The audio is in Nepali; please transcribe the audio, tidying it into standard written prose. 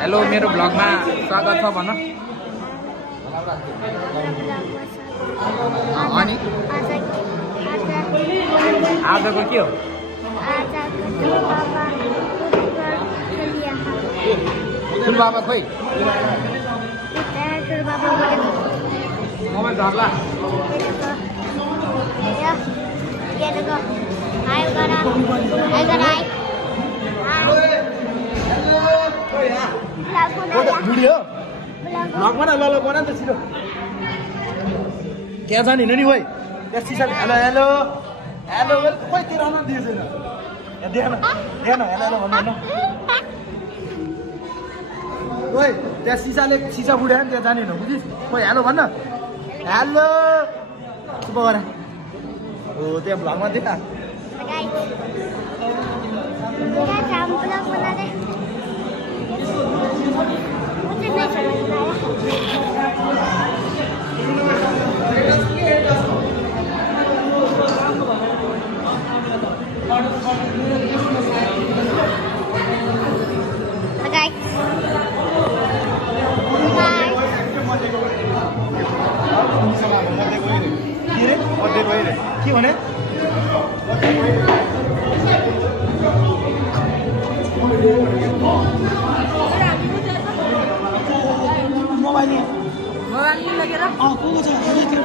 हेलो मेरो ब्लगमा स्वागत छ भन अनि आजको के हो ठुलो बाबा खोइ मोबाइल झर्ला भिडियो ब्लग बना ल बना त छिटो त्यहाँ जाने नि भाइ त्यहाँ सिसा हेलो हेलो हेलो खोइ तेरो आउन दिएछ न देखान हेलो हेलो भन्नु ओइ त्यहाँ सिसा बुढायो नि त्यहाँ जाने न बुझिस् खोइ हेलो भन्न हेलो चुप गर हो त्यहाँ भ्लगमा देखा के भने मोबाइल लगेर को छ